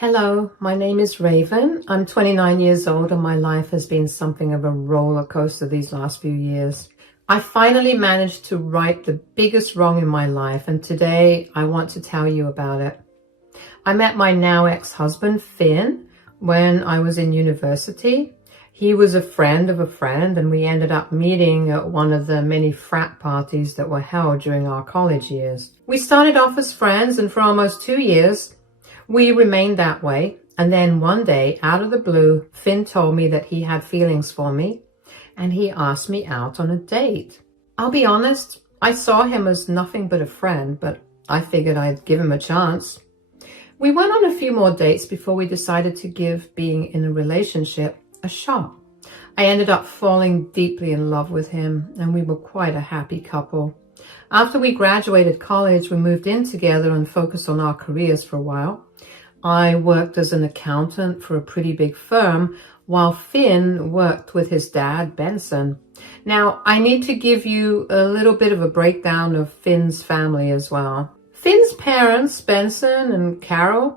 Hello, my name is Raven. I'm 29 years old and my life has been something of a roller coaster these last few years. I finally managed to right the biggest wrong in my life, and today I want to tell you about it. I met my now ex-husband, Finn, when I was in university. He was a friend of a friend, and we ended up meeting at one of the many frat parties that were held during our college years. We started off as friends, and for almost 2 years, we remained that way, and then one day, out of the blue, Finn told me that he had feelings for me, and he asked me out on a date. I'll be honest, I saw him as nothing but a friend, but I figured I'd give him a chance. We went on a few more dates before we decided to give being in a relationship a shot. I ended up falling deeply in love with him, and we were quite a happy couple. After we graduated college, we moved in together and focused on our careers for a while. I worked as an accountant for a pretty big firm, while Finn worked with his dad, Benson. Now, I need to give you a little bit of a breakdown of Finn's family as well. Finn's parents, Benson and Carol,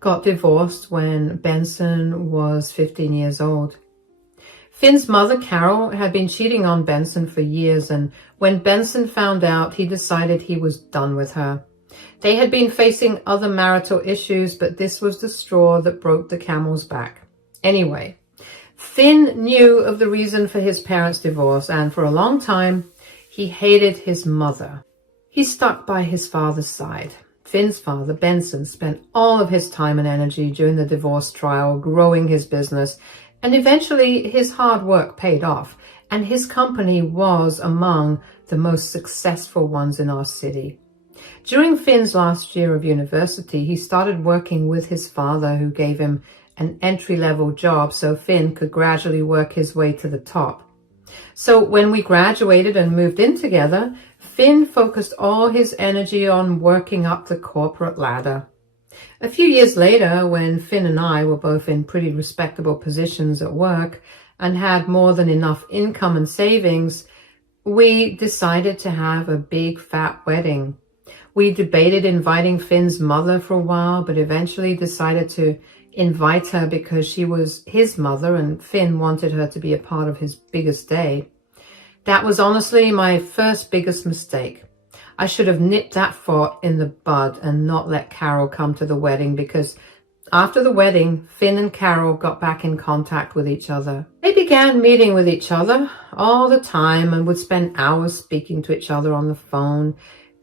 got divorced when Benson was 15 years old. Finn's mother, Carol, had been cheating on Benson for years, and when Benson found out, he decided he was done with her. They had been facing other marital issues, but this was the straw that broke the camel's back. Anyway, Finn knew of the reason for his parents' divorce, and for a long time, he hated his mother. He stuck by his father's side. Finn's father, Benson, spent all of his time and energy during the divorce trial growing his business, and eventually his hard work paid off, and his company was among the most successful ones in our city. During Finn's last year of university, he started working with his father, who gave him an entry-level job so Finn could gradually work his way to the top. So when we graduated and moved in together, Finn focused all his energy on working up the corporate ladder. A few years later, when Finn and I were both in pretty respectable positions at work and had more than enough income and savings, we decided to have a big fat wedding. We debated inviting Finn's mother for a while, but eventually decided to invite her because she was his mother and Finn wanted her to be a part of his biggest day. That was honestly my first biggest mistake. I should have nipped that thought in the bud and not let Carol come to the wedding, because after the wedding, Finn and Carol got back in contact with each other. They began meeting with each other all the time and would spend hours speaking to each other on the phone.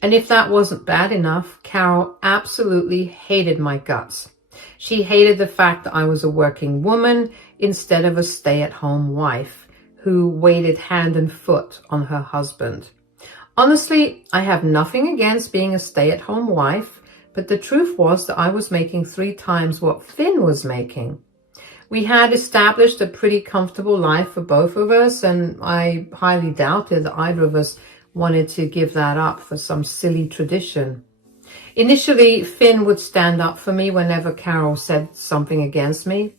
And if that wasn't bad enough, Carol absolutely hated my guts. She hated the fact that I was a working woman instead of a stay-at-home wife who waited hand and foot on her husband. Honestly, I have nothing against being a stay-at-home wife, but the truth was that I was making 3 times what Finn was making. We had established a pretty comfortable life for both of us, and I highly doubted that either of us wanted to give that up for some silly tradition. Initially, Finn would stand up for me whenever Carol said something against me,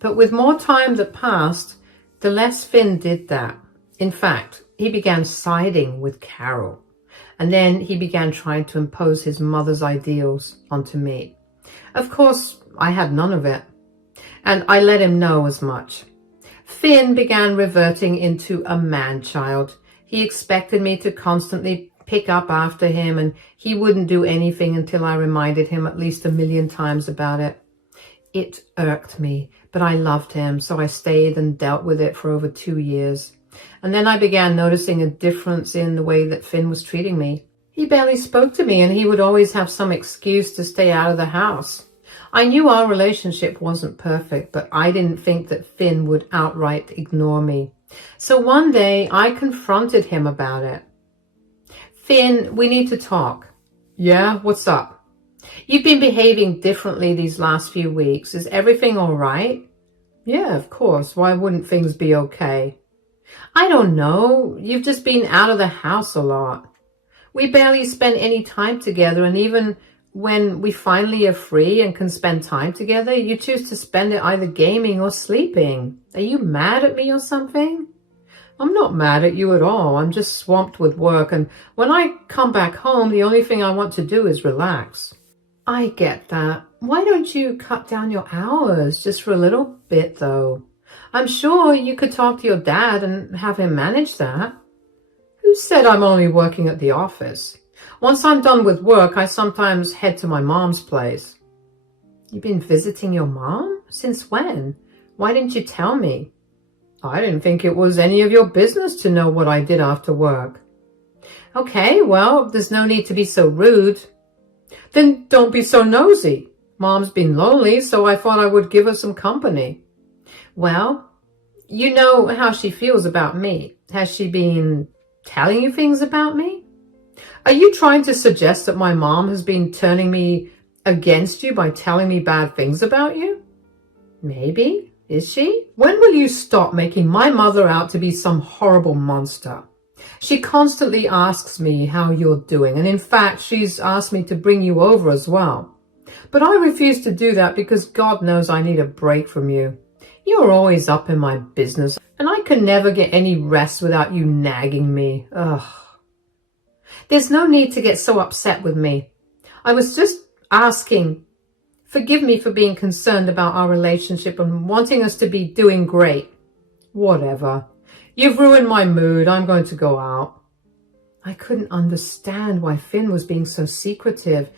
but with more time that passed, the less Finn did that. In fact, he began siding with Carol, and then he began trying to impose his mother's ideals onto me. Of course, I had none of it, and I let him know as much. Finn began reverting into a man-child. He expected me to constantly pick up after him, and he wouldn't do anything until I reminded him at least 1,000,000 times about it. It irked me, but I loved him, so I stayed and dealt with it for over 2 years. And then I began noticing a difference in the way that Finn was treating me. He barely spoke to me, and he would always have some excuse to stay out of the house. I knew our relationship wasn't perfect, but I didn't think that Finn would outright ignore me. So one day I confronted him about it. Finn, we need to talk. Yeah, what's up? You've been behaving differently these last few weeks. Is everything all right? Yeah, of course. Why wouldn't things be okay? I don't know. You've just been out of the house a lot. We barely spend any time together, and even when we finally are free and can spend time together, you choose to spend it either gaming or sleeping. Are you mad at me or something? I'm not mad at you at all. I'm just swamped with work, and when I come back home, the only thing I want to do is relax. I get that. Why don't you cut down your hours just for a little bit, though? I'm sure you could talk to your dad and have him manage that. Who said I'm only working at the office? Once I'm done with work, I sometimes head to my mom's place. You've been visiting your mom? Since when? Why didn't you tell me? I didn't think it was any of your business to know what I did after work. Okay, well, there's no need to be so rude. Then don't be so nosy. Mom's been lonely, so I thought I would give her some company. Well, you know how she feels about me. Has she been telling you things about me? Are you trying to suggest that my mom has been turning me against you by telling me bad things about you? Maybe. Is she? When will you stop making my mother out to be some horrible monster? She constantly asks me how you're doing, and in fact, she's asked me to bring you over as well. But I refuse to do that because God knows I need a break from you. You're always up in my business, and I can never get any rest without you nagging me. Ugh. There's no need to get so upset with me. I was just asking. Forgive me for being concerned about our relationship and wanting us to be doing great. Whatever. You've ruined my mood. I'm going to go out. I couldn't understand why Finn was being so secretive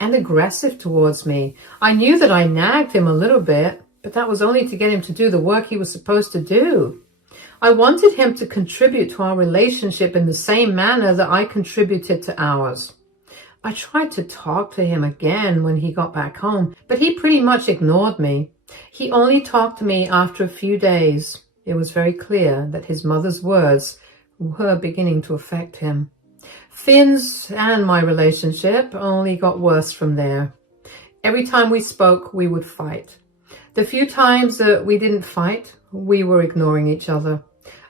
and aggressive towards me. I knew that I nagged him a little bit, but that was only to get him to do the work he was supposed to do. I wanted him to contribute to our relationship in the same manner that I contributed to ours. I tried to talk to him again when he got back home, but he pretty much ignored me. He only talked to me after a few days. It was very clear that his mother's words were beginning to affect him. Finn's and my relationship only got worse from there. Every time we spoke, we would fight. The few times that we didn't fight, we were ignoring each other.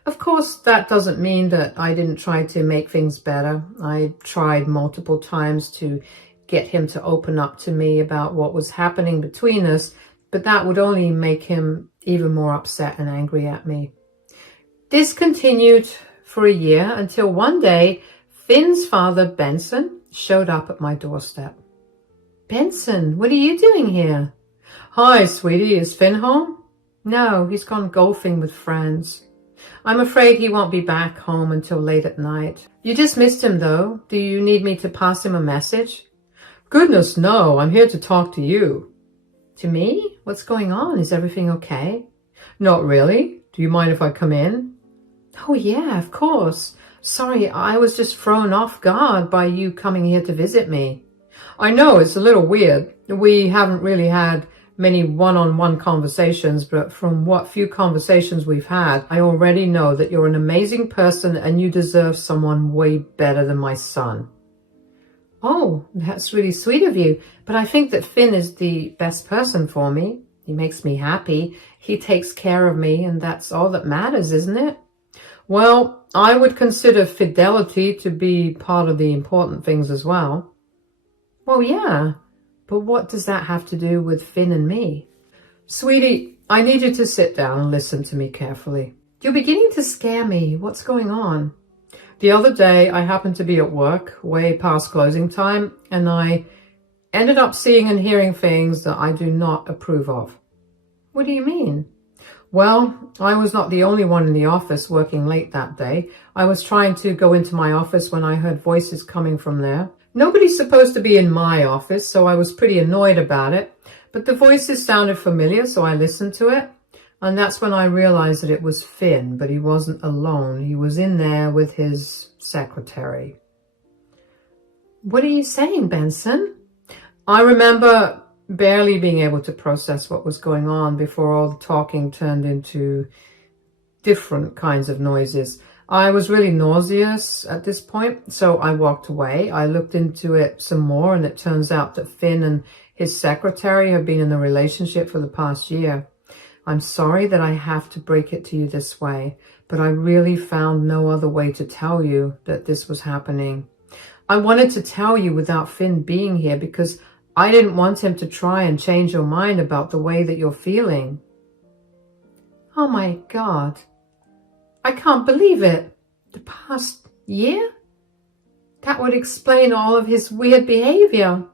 Of course, that doesn't mean that I didn't try to make things better. I tried multiple times to get him to open up to me about what was happening between us, but that would only make him even more upset and angry at me. This continued for a year until one day, Finn's father, Benson, showed up at my doorstep. Benson, what are you doing here? Hi, sweetie, is Finn home? No, he's gone golfing with friends. I'm afraid he won't be back home until late at night. You just missed him, though. Do you need me to pass him a message? Goodness, no. I'm here to talk to you. To me? What's going on? Is everything okay? Not really. Do you mind if I come in? Oh, yeah, of course. Sorry, I was just thrown off guard by you coming here to visit me. I know, it's a little weird. We haven't really had many one-on-one conversations, but from what few conversations we've had, I already know that you're an amazing person and you deserve someone way better than my son. Oh, that's really sweet of you, but I think that Finn is the best person for me. He makes me happy, he takes care of me, and that's all that matters, isn't it? Well, I would consider fidelity to be part of the important things as well. Well, yeah. But what does that have to do with Finn and me? Sweetie, I need you to sit down and listen to me carefully. You're beginning to scare me. What's going on? The other day, I happened to be at work way past closing time, and I ended up seeing and hearing things that I do not approve of. What do you mean? Well, I was not the only one in the office working late that day. I was trying to go into my office when I heard voices coming from there. Nobody's supposed to be in my office, so I was pretty annoyed about it. But the voices sounded familiar, so I listened to it. And that's when I realized that it was Finn, but he wasn't alone. He was in there with his secretary. What are you saying, Benson? I remember barely being able to process what was going on before all the talking turned into different kinds of noises. I was really nauseous at this point, so I walked away. I looked into it some more, and it turns out that Finn and his secretary have been in a relationship for the past year. I'm sorry that I have to break it to you this way, but I really found no other way to tell you that this was happening. I wanted to tell you without Finn being here because I didn't want him to try and change your mind about the way that you're feeling. Oh my God. I can't believe it. The past year? That would explain all of his weird behavior.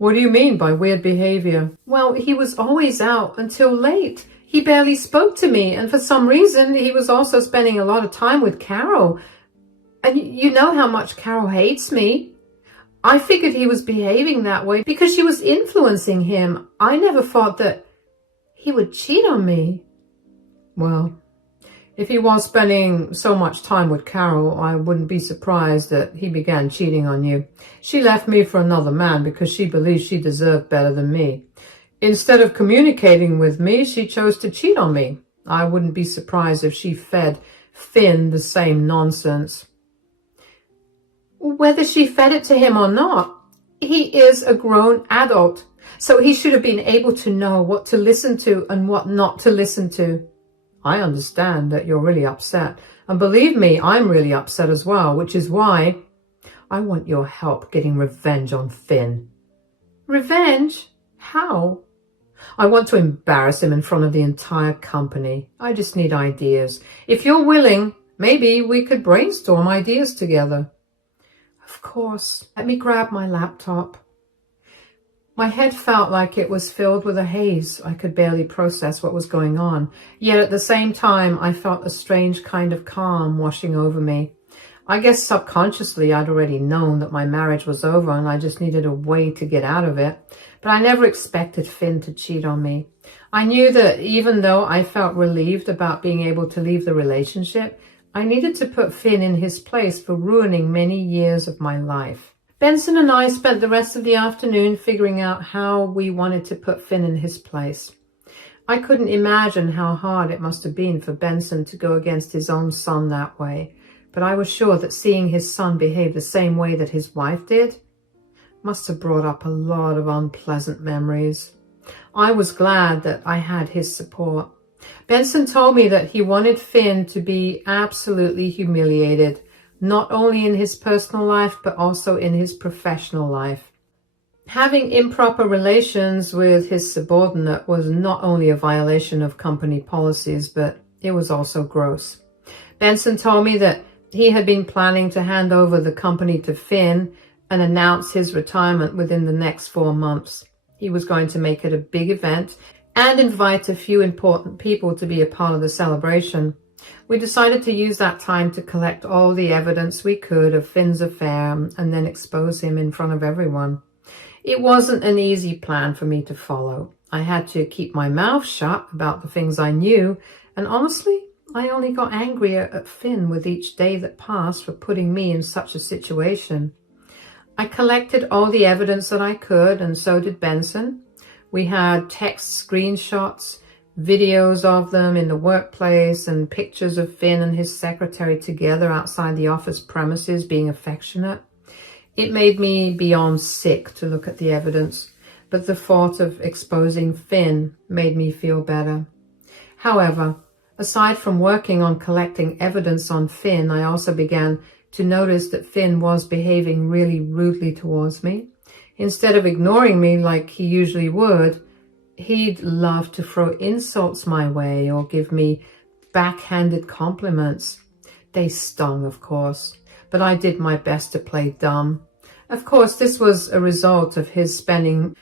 What do you mean by weird behavior? Well, he was always out until late. He barely spoke to me, and for some reason, he was also spending a lot of time with Carol. And you know how much Carol hates me. I figured he was behaving that way because she was influencing him. I never thought that he would cheat on me. Well, if he was spending so much time with Carol, I wouldn't be surprised that he began cheating on you. She left me for another man because she believed she deserved better than me. Instead of communicating with me, she chose to cheat on me. I wouldn't be surprised if she fed Finn the same nonsense. Whether she fed it to him or not, he is a grown adult, so he should have been able to know what to listen to and what not to listen to. I understand that you're really upset, and believe me, I'm really upset as well, which is why I want your help getting revenge on Finn. Revenge? How? I want to embarrass him in front of the entire company. I just need ideas. If you're willing, maybe we could brainstorm ideas together. Of course. Let me grab my laptop. My head felt like it was filled with a haze. I could barely process what was going on. Yet at the same time, I felt a strange kind of calm washing over me. I guess subconsciously I'd already known that my marriage was over and I just needed a way to get out of it. But I never expected Finn to cheat on me. I knew that even though I felt relieved about being able to leave the relationship, I needed to put Finn in his place for ruining many years of my life. Benson and I spent the rest of the afternoon figuring out how we wanted to put Finn in his place. I couldn't imagine how hard it must have been for Benson to go against his own son that way, but I was sure that seeing his son behave the same way that his wife did must have brought up a lot of unpleasant memories. I was glad that I had his support. Benson told me that he wanted Finn to be absolutely humiliated, not only in his personal life, but also in his professional life. Having improper relations with his subordinate was not only a violation of company policies, but it was also gross. Benson told me that he had been planning to hand over the company to Finn and announce his retirement within the next 4 months. He was going to make it a big event and invite a few important people to be a part of the celebration. We decided to use that time to collect all the evidence we could of Finn's affair and then expose him in front of everyone. It wasn't an easy plan for me to follow. I had to keep my mouth shut about the things I knew, and honestly, I only got angrier at Finn with each day that passed for putting me in such a situation. I collected all the evidence that I could, and so did Benson. We had text screenshots, videos of them in the workplace, and pictures of Finn and his secretary together outside the office premises being affectionate. It made me beyond sick to look at the evidence, but the thought of exposing Finn made me feel better. However, aside from working on collecting evidence on Finn, I also began to notice that Finn was behaving really rudely towards me. Instead of ignoring me like he usually would, he'd love to throw insults my way or give me backhanded compliments. They stung, of course, but I did my best to play dumb. Of course, this was a result of his spending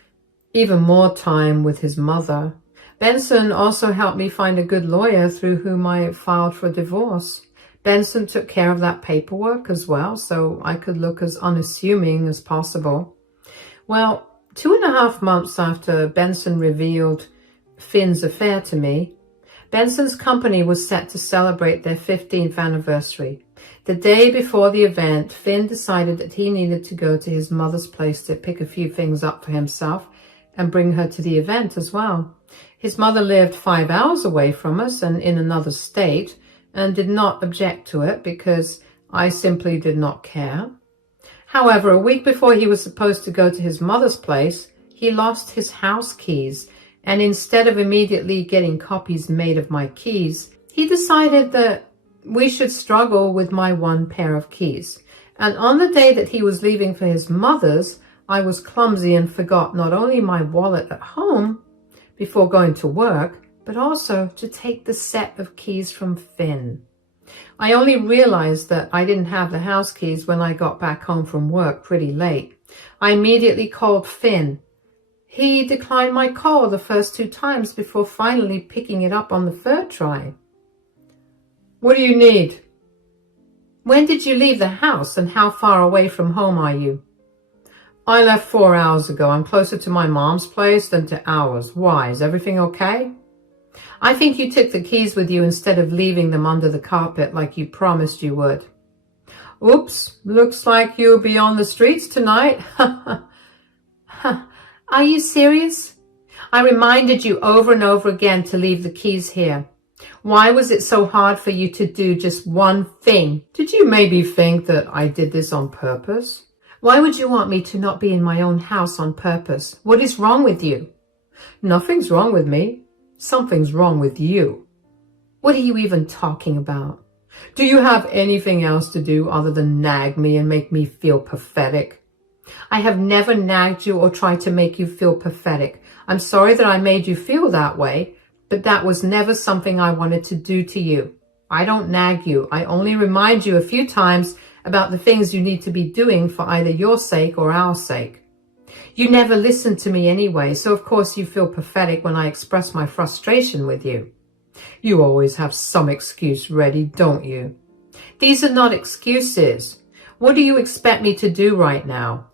even more time with his mother. Benson also helped me find a good lawyer through whom I filed for divorce. Benson took care of that paperwork as well, so I could look as unassuming as possible. Well, 2.5 months after Benson revealed Finn's affair to me, Benson's company was set to celebrate their 15th anniversary. The day before the event, Finn decided that he needed to go to his mother's place to pick a few things up for himself and bring her to the event as well. His mother lived 5 hours away from us and in another state, and did not object to it because I simply did not care. However, a week before he was supposed to go to his mother's place, he lost his house keys, and instead of immediately getting copies made of my keys, he decided that we should struggle with my one pair of keys. And on the day that he was leaving for his mother's, I was clumsy and forgot not only my wallet at home before going to work, but also to take the set of keys from Finn. I only realized that I didn't have the house keys when I got back home from work pretty late. I immediately called Finn He declined my call the first 2 times before finally picking it up on the 3rd try. What do you need? When did you leave the house and how far away from home are you? I left 4 hours ago. I'm closer to my mom's place than to ours. Why? Is everything okay? I think you took the keys with you instead of leaving them under the carpet like you promised you would. Oops, looks like you'll be on the streets tonight. Are you serious? I reminded you over and over again to leave the keys here. Why was it so hard for you to do just one thing? Did you maybe think that I did this on purpose? Why would you want me to not be in my own house on purpose? What is wrong with you? Nothing's wrong with me. Something's wrong with you. What are you even talking about? Do you have anything else to do other than nag me and make me feel pathetic? I have never nagged you or tried to make you feel pathetic. I'm sorry that I made you feel that way, but that was never something I wanted to do to you. I don't nag you. I only remind you a few times about the things you need to be doing for either your sake or our sake. You never listen to me anyway, so of course you feel pathetic when I express my frustration with you. You always have some excuse ready, don't you? These are not excuses. What do you expect me to do right now?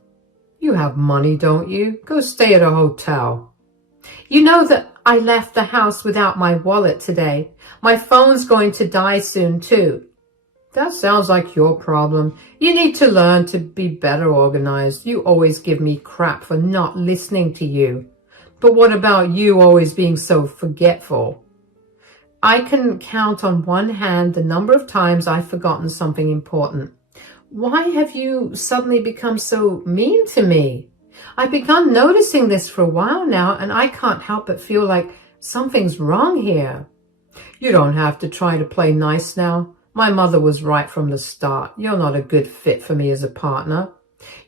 You have money, don't you? Go stay at a hotel. You know that I left the house without my wallet today. My phone's going to die soon too. That sounds like your problem. You need to learn to be better organized. You always give me crap for not listening to you. But what about you always being so forgetful? I can count on one hand the number of times I've forgotten something important. Why have you suddenly become so mean to me? I've begun noticing this for a while now, and I can't help but feel like something's wrong here. You don't have to try to play nice now. My mother was right from the start. You're not a good fit for me as a partner.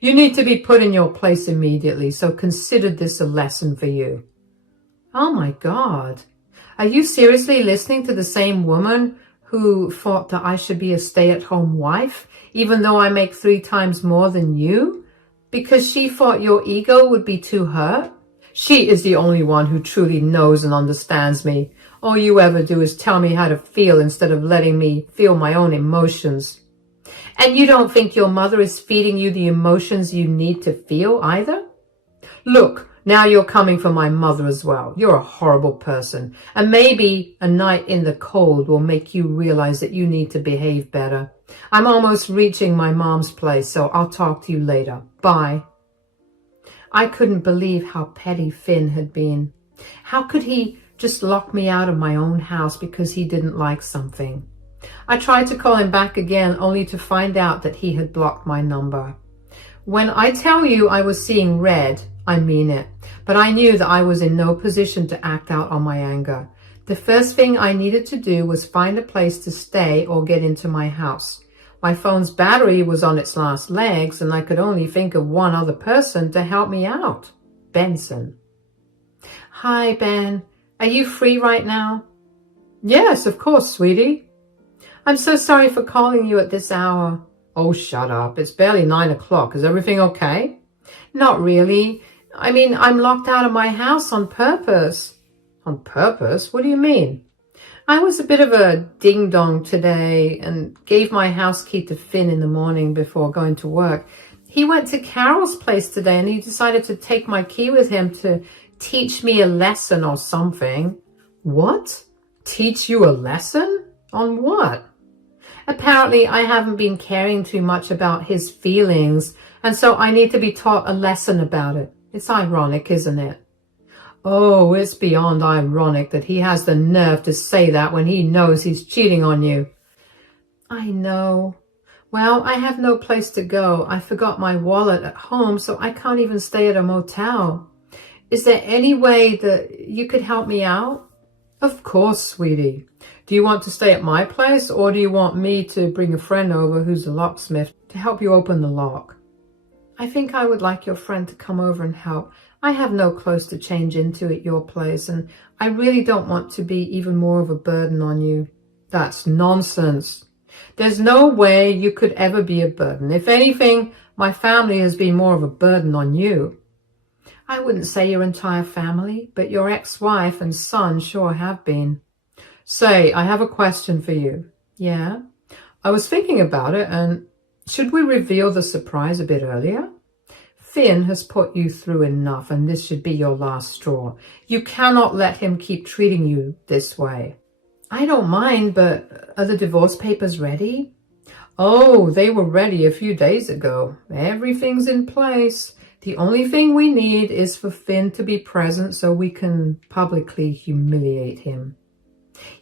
You need to be put in your place immediately, so consider this a lesson for you. Oh my God. Are you seriously listening to the same woman who thought that I should be a stay-at-home wife, even though I make 3 times more than you? Because she thought your ego would be too hurt? She is the only one who truly knows and understands me. All you ever do is tell me how to feel instead of letting me feel my own emotions. And you don't think your mother is feeding you the emotions you need to feel either? Look, now you're coming for my mother as well. You're a horrible person. And maybe a night in the cold will make you realize that you need to behave better. I'm almost reaching my mom's place, so I'll talk to you later. Bye. I couldn't believe how petty Finn had been. How could he just lock me out of my own house because he didn't like something? I tried to call him back again, only to find out that he had blocked my number. When I tell you I was seeing red, I mean it. But I knew that I was in no position to act out on my anger. The first thing I needed to do was find a place to stay or get into my house. My phone's battery was on its last legs, and I could only think of one other person to help me out. Benson. Hi, Ben. Are you free right now? Yes, of course, sweetie. I'm so sorry for calling you at this hour. Oh, shut up. It's barely 9 o'clock. Is everything okay? Not really. I mean, I'm locked out of my house on purpose. On purpose? What do you mean? I was a bit of a ding-dong today and gave my house key to Finn in the morning before going to work. He went to Carol's place today and he decided to take my key with him to teach me a lesson or something. What? Teach you a lesson? On what? Apparently, I haven't been caring too much about his feelings, and so I need to be taught a lesson about it. It's ironic, isn't it? Oh, it's beyond ironic that he has the nerve to say that when he knows he's cheating on you. I know. Well, I have no place to go. I forgot my wallet at home, so I can't even stay at a motel. Is there any way that you could help me out? Of course, sweetie. Do you want to stay at my place, or do you want me to bring a friend over who's a locksmith to help you open the lock? I think I would like your friend to come over and help. I have no clothes to change into at your place, and I really don't want to be even more of a burden on you. That's nonsense. There's no way you could ever be a burden. If anything, my family has been more of a burden on you. I wouldn't say your entire family, but your ex-wife and son sure have been. Say, I have a question for you. Yeah? I was thinking about it, and should we reveal the surprise a bit earlier? Finn has put you through enough, and this should be your last straw. You cannot let him keep treating you this way. I don't mind, but are the divorce papers ready? Oh, they were ready a few days ago. Everything's in place. The only thing we need is for Finn to be present so we can publicly humiliate him.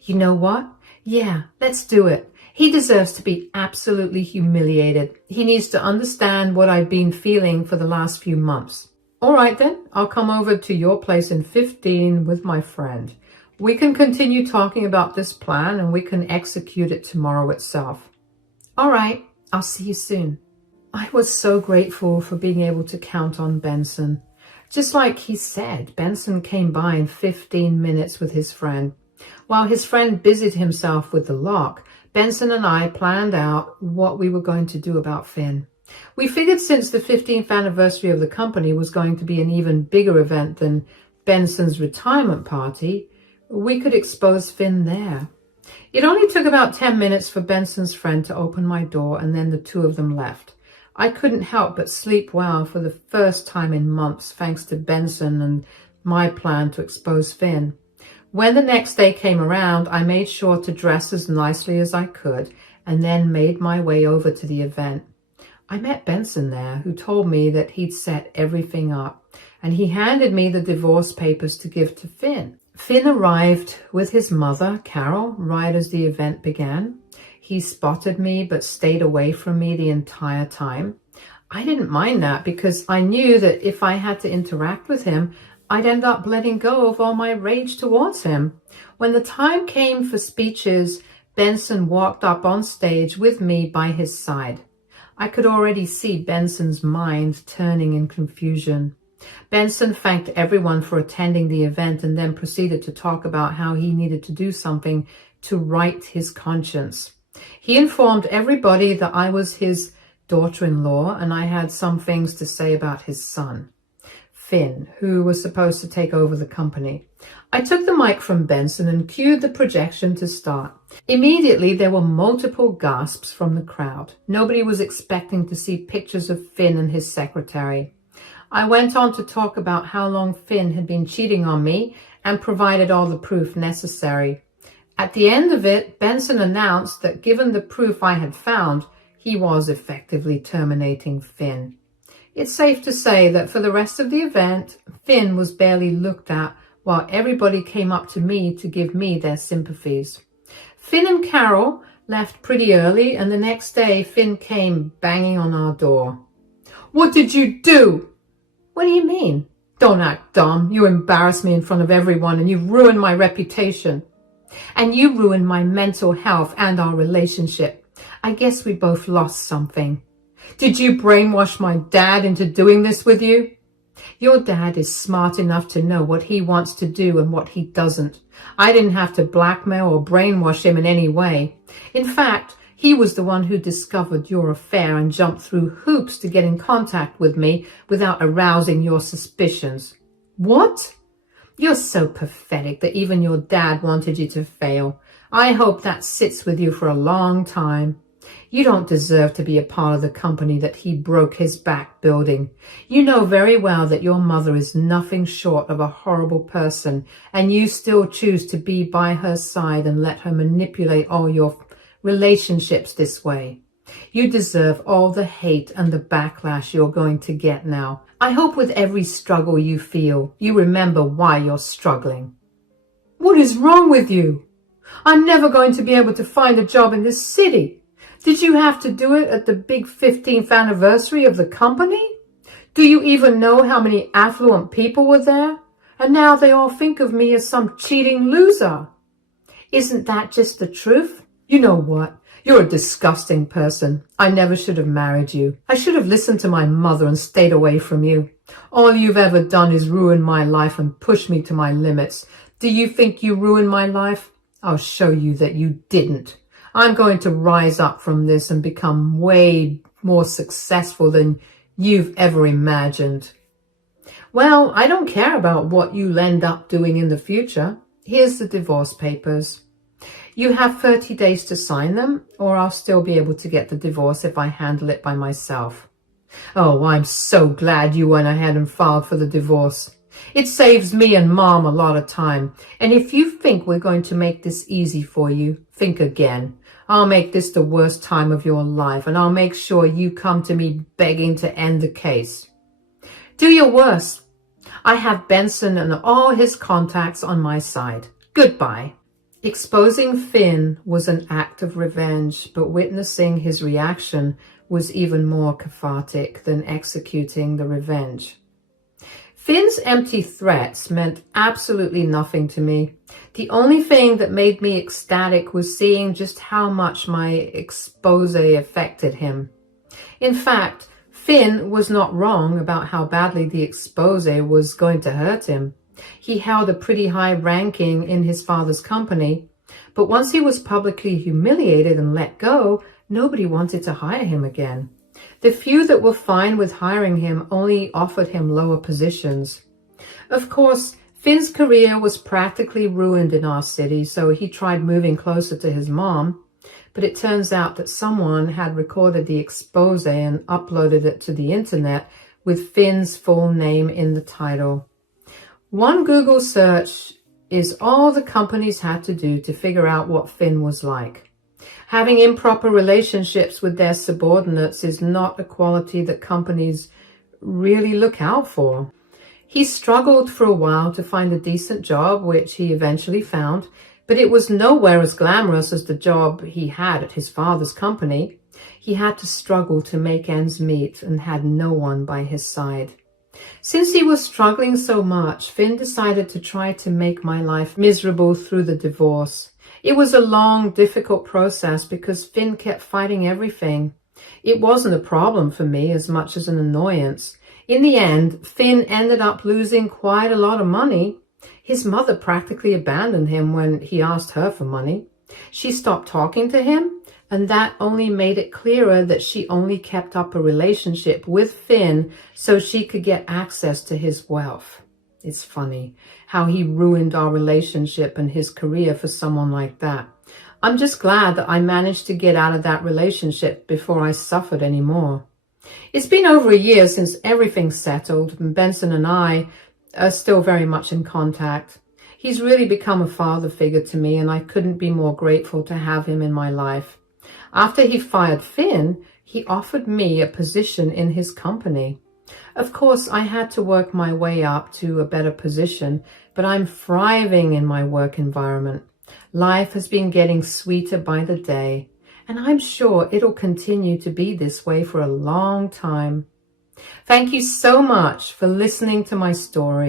You know what? Yeah, let's do it. He deserves to be absolutely humiliated. He needs to understand what I've been feeling for the last few months. All right then, I'll come over to your place in 15 with my friend. We can continue talking about this plan and we can execute it tomorrow itself. All right, I'll see you soon. I was so grateful for being able to count on Benson. Just like he said, Benson came by in 15 minutes with his friend. While his friend busied himself with the lock, Benson and I planned out what we were going to do about Finn. We figured since the 15th anniversary of the company was going to be an even bigger event than Benson's retirement party, we could expose Finn there. It only took about 10 minutes for Benson's friend to open my door, and then the two of them left. I couldn't help but sleep well for the first time in months, thanks to Benson and my plan to expose Finn. When the next day came around, I made sure to dress as nicely as I could and then made my way over to the event. I met Benson there, who told me that he'd set everything up, and he handed me the divorce papers to give to Finn. Finn arrived with his mother, Carol, right as the event began. He spotted me but stayed away from me the entire time. I didn't mind that because I knew that if I had to interact with him, I'd end up letting go of all my rage towards him. When the time came for speeches, Benson walked up on stage with me by his side. I could already see Benson's mind turning in confusion. Benson thanked everyone for attending the event and then proceeded to talk about how he needed to do something to right his conscience. He informed everybody that I was his daughter-in-law and I had some things to say about his son, Finn, who was supposed to take over the company. I took the mic from Benson and cued the projection to start. Immediately, there were multiple gasps from the crowd. Nobody was expecting to see pictures of Finn and his secretary. I went on to talk about how long Finn had been cheating on me and provided all the proof necessary. At the end of it, Benson announced that given the proof I had found, he was effectively terminating Finn. It's safe to say that for the rest of the event, Finn was barely looked at while everybody came up to me to give me their sympathies. Finn and Carol left pretty early, and the next day Finn came banging on our door. "What did you do?" "What do you mean?" "Don't act dumb. You embarrassed me in front of everyone and you've ruined my reputation." "And you ruined my mental health and our relationship. I guess we both lost something." "Did you brainwash my dad into doing this with you?" "Your dad is smart enough to know what he wants to do and what he doesn't. I didn't have to blackmail or brainwash him in any way. In fact, he was the one who discovered your affair and jumped through hoops to get in contact with me without arousing your suspicions." "What?" "You're so pathetic that even your dad wanted you to fail. I hope that sits with you for a long time. You don't deserve to be a part of the company that he broke his back building. You know very well that your mother is nothing short of a horrible person, and you still choose to be by her side and let her manipulate all your relationships this way. You deserve all the hate and the backlash you're going to get now. I hope with every struggle you feel, you remember why you're struggling." "What is wrong with you? I'm never going to be able to find a job in this city. Did you have to do it at the big 15th anniversary of the company? Do you even know how many affluent people were there? And now they all think of me as some cheating loser. Isn't that just the truth? You know what? You're a disgusting person. I never should have married you. I should have listened to my mother and stayed away from you. All you've ever done is ruin my life and push me to my limits. Do you think you ruined my life? I'll show you that you didn't. I'm going to rise up from this and become way more successful than you've ever imagined." Well, I don't care about what you'll end up doing in the future. Here's the divorce papers. You have 30 days to sign them, or I'll still be able to get the divorce if I handle it by myself. Oh, I'm so glad you went ahead and filed for the divorce. It saves me and Mom a lot of time. And if you think we're going to make this easy for you, think again. I'll make this the worst time of your life, and I'll make sure you come to me begging to end the case. Do your worst. I have Benson and all his contacts on my side. Goodbye. Exposing Finn was an act of revenge, but witnessing his reaction was even more cathartic than executing the revenge. Finn's empty threats meant absolutely nothing to me. The only thing that made me ecstatic was seeing just how much my expose affected him. In fact, Finn was not wrong about how badly the expose was going to hurt him. He held a pretty high ranking in his father's company, but once he was publicly humiliated and let go, nobody wanted to hire him again. The few that were fine with hiring him only offered him lower positions. Of course, Finn's career was practically ruined in our city, so he tried moving closer to his mom, but it turns out that someone had recorded the expose and uploaded it to the internet with Finn's full name in the title. One Google search is all the companies had to do to figure out what Finn was like. Having improper relationships with their subordinates is not a quality that companies really look out for. He struggled for a while to find a decent job, which he eventually found, but it was nowhere as glamorous as the job he had at his father's company. He had to struggle to make ends meet and had no one by his side. Since he was struggling so much, Finn decided to try to make my life miserable through the divorce. It was a long, difficult process because Finn kept fighting everything. It wasn't a problem for me as much as an annoyance. In the end, Finn ended up losing quite a lot of money. His mother practically abandoned him when he asked her for money. She stopped talking to him, and that only made it clearer that she only kept up a relationship with Finn so she could get access to his wealth. It's funny how he ruined our relationship and his career for someone like that. I'm just glad that I managed to get out of that relationship before I suffered anymore. It's been over a year since everything's settled, and Benson and I are still very much in contact. He's really become a father figure to me, and I couldn't be more grateful to have him in my life. After he fired Finn, he offered me a position in his company. Of course, I had to work my way up to a better position, but I'm thriving in my work environment. Life has been getting sweeter by the day, and I'm sure it'll continue to be this way for a long time. Thank you so much for listening to my story.